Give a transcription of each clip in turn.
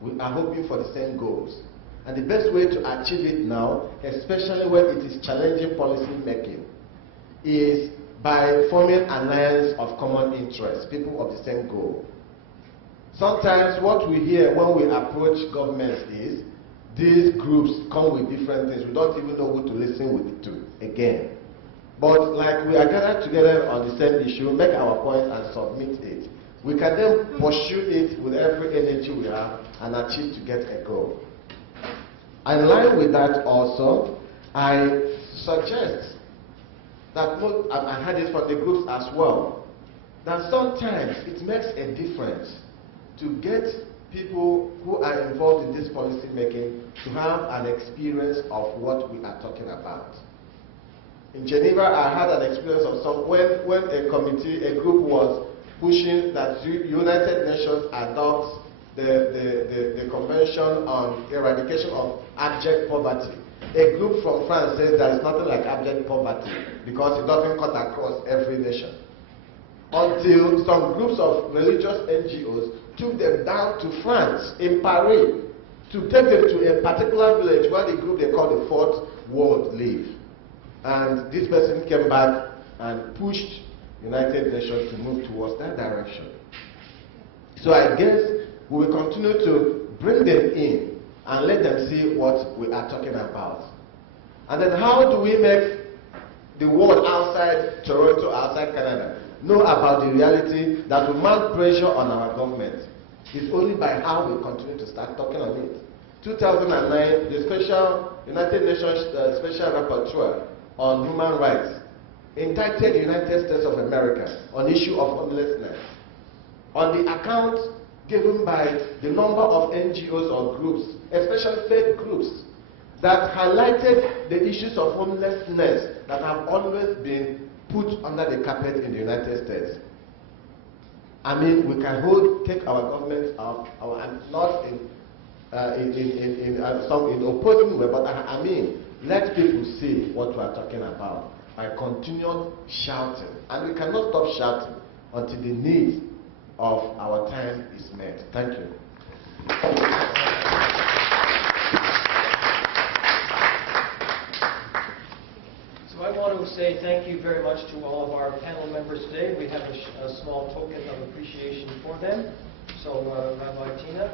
we are hoping for the same goals. And the best way to achieve it now, especially when it is challenging policy making, is by forming an alliance of common interest, people of the same goal. Sometimes what we hear when we approach governments is these groups come with different things. We don't even know who to listen with it to again. But like we are gathered together on the same issue, make our point and submit it. We can then pursue it with every energy we have and achieve to get a goal. In line with that also, I suggest that, I heard it from the groups as well, that sometimes it makes a difference to get people who are involved in this policy making to have an experience of what we are talking about. In Geneva, I had an experience of when a committee, a group was pushing that United Nations adopts the Convention on Eradication of Abject Poverty. A group from France says there is nothing like abject poverty because it doesn't cut across every nation. Until some groups of religious NGOs took them down to France, in Paris, to take them to a particular village where the group they call the Fourth World live. And this person came back and pushed United Nations to move towards that direction. So I guess we will continue to bring them in and let them see what we are talking about. And then how do we make the world outside Toronto, outside Canada, know about the reality that will mount pressure on our government? It's only by how we continue to start talking on it. 2009, the United Nations Special Rapporteur on Human Rights indicted the United States of America on issue of homelessness on the account given by the number of NGOs or groups, especially faith groups, that highlighted the issues of homelessness that have always been put under the carpet in the United States. I mean, we can take our government not in opposing way, but I mean, let people see what we are talking about by continued shouting. And we cannot stop shouting until the need of our time is met. Thank you. So I want to say thank you very much to all of our panel members today. We have a small token of appreciation for them. So Rabbi Tina,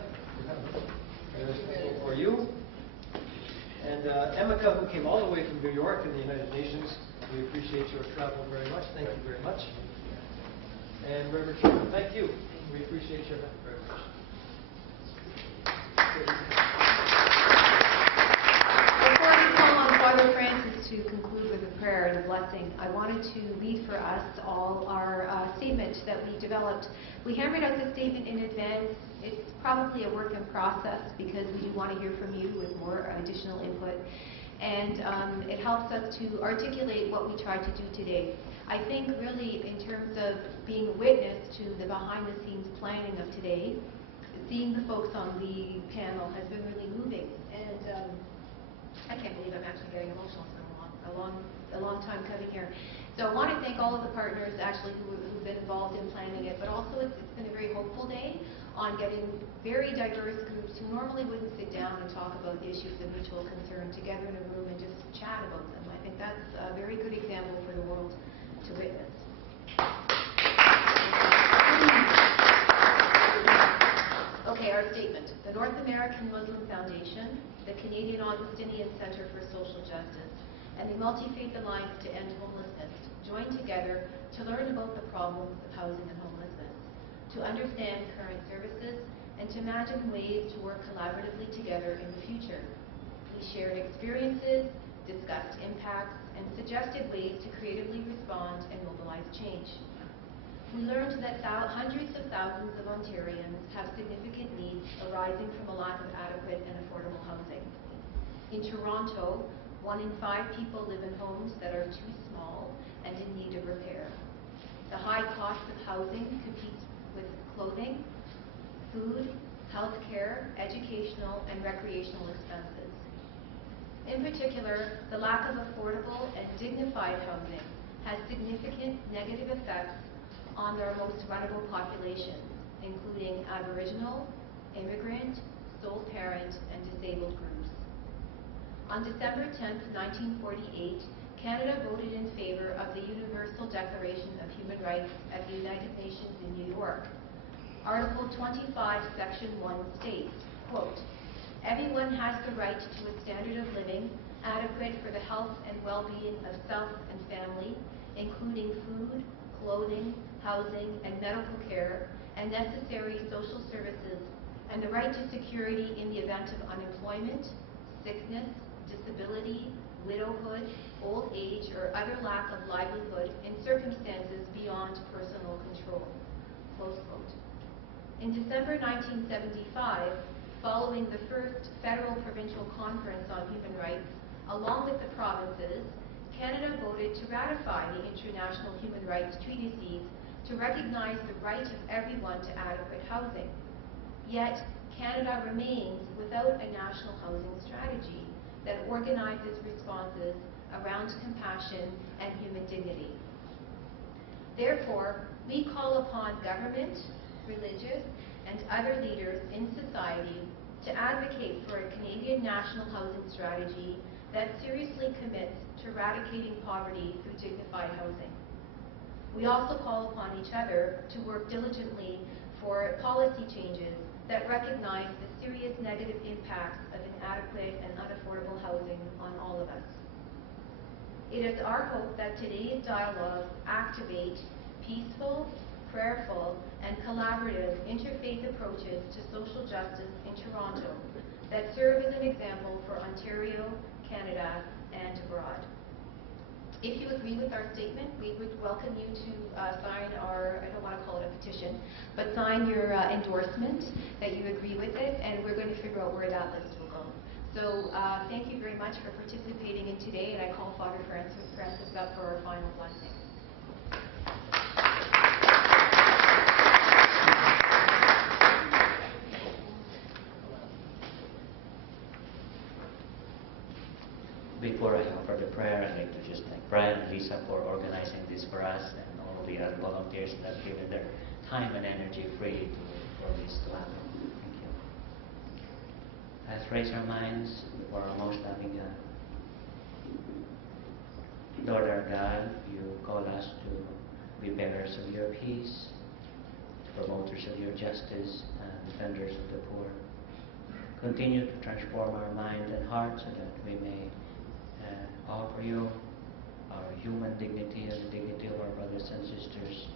for you. And Emeka, who came all the way from New York in the United Nations, we appreciate your travel very much. Thank you very much. And Reverend Chairman, thank you. We appreciate your help very much. Before we call on Father Francis to conclude with a prayer and a blessing, I wanted to read for us all our statement that we developed. We hammered out the statement in advance. It's probably a work in process because we do want to hear from you with more additional input. And it helps us to articulate what we tried to do today. I think really in terms of being a witness to the behind-the-scenes planning of today, seeing the folks on the panel has been really moving. And I can't believe I'm actually getting emotional. It's been a long time coming here. So I want to thank all of the partners actually who've been involved in planning it, but also it's been a very hopeful day on getting very diverse groups who normally wouldn't sit down and talk about the issues of mutual concern together in a room and just chat about them. I think that's a very good example for the world to witness. Okay, our statement. The North American Muslim Foundation, the Canadian Augustinian Centre for Social Justice, and the Multi-Faith Alliance to End Homelessness join together to learn about the problems of housing and homelessness, to understand current services, and to imagine ways to work collaboratively together in the future. We shared experiences, discussed impacts, and suggested ways to creatively respond and mobilize change. We learned that hundreds of thousands of Ontarians have significant needs arising from a lack of adequate and affordable housing. In Toronto, 1 in 5 people live in homes that are too small and in need of repair. The high cost of housing competes with clothing, food, health care, educational, and recreational expenses. In particular, the lack of affordable and dignified housing has significant negative effects on their most vulnerable populations, including Aboriginal, immigrant, sole parent, and disabled groups. On December 10, 1948, Canada voted in favor of the Universal Declaration of Human Rights at the United Nations in New York. Article 25, Section 1 states, quote, "Everyone has the right to a standard of living adequate for the health and well-being of self and family, including food, clothing, housing, and medical care, and necessary social services, and the right to security in the event of unemployment, sickness, disability, widowhood, old age, or other lack of livelihood in circumstances beyond personal control." Close quote. In December 1975, following the first Federal Provincial Conference on Human Rights, along with the provinces, Canada voted to ratify the international human rights treaties to recognize the right of everyone to adequate housing. Yet, Canada remains without a national housing strategy that organizes responses around compassion and human dignity. Therefore, we call upon government, religious, and other leaders in society to advocate for a Canadian national housing strategy that seriously commits to eradicating poverty through dignified housing. We also call upon each other to work diligently for policy changes that recognize the serious negative impacts of inadequate and unaffordable housing on all of us. It is our hope that today's dialogue activate peaceful, prayerful, and collaborative interfaith approaches to social justice in Toronto that serve as an example for Ontario, Canada, and abroad. If you agree with our statement, we would welcome you to sign our, I don't want to call it a petition, but sign your endorsement that you agree with it, and we're going to figure out where that list will go. So thank you very much for participating in today, and I call Father Francis up for our final blessing. Before I offer the prayer, I'd like to just thank Brian and Lisa for organizing this for us, and all the other volunteers that have given their time and energy freely for this to happen. Thank you. Let's raise our minds before our most loving God. Lord our God, you call us to be bearers of your peace, promoters of your justice, and defenders of the poor. Continue to transform our mind and heart so that we may offer you our human dignity and the dignity of our brothers and sisters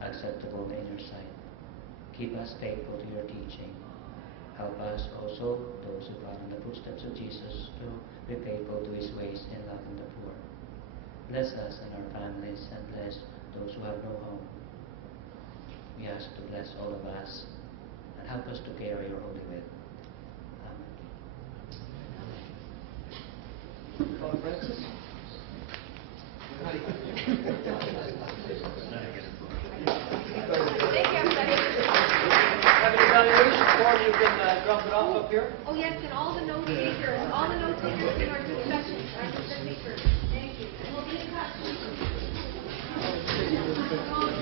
acceptable in your sight. Keep us faithful to your teaching. Help us also, those who follow in the footsteps of Jesus, to be faithful to his ways in loving the poor. Bless us and our families, and bless those who have no home. We ask to bless all of us and help us to carry your holy will. Father Francis? Thank you, everybody. Have an evaluation form, you can drop it off up here. Oh, yes, and all the note takers in our discussion. Thank you. We'll be in touch.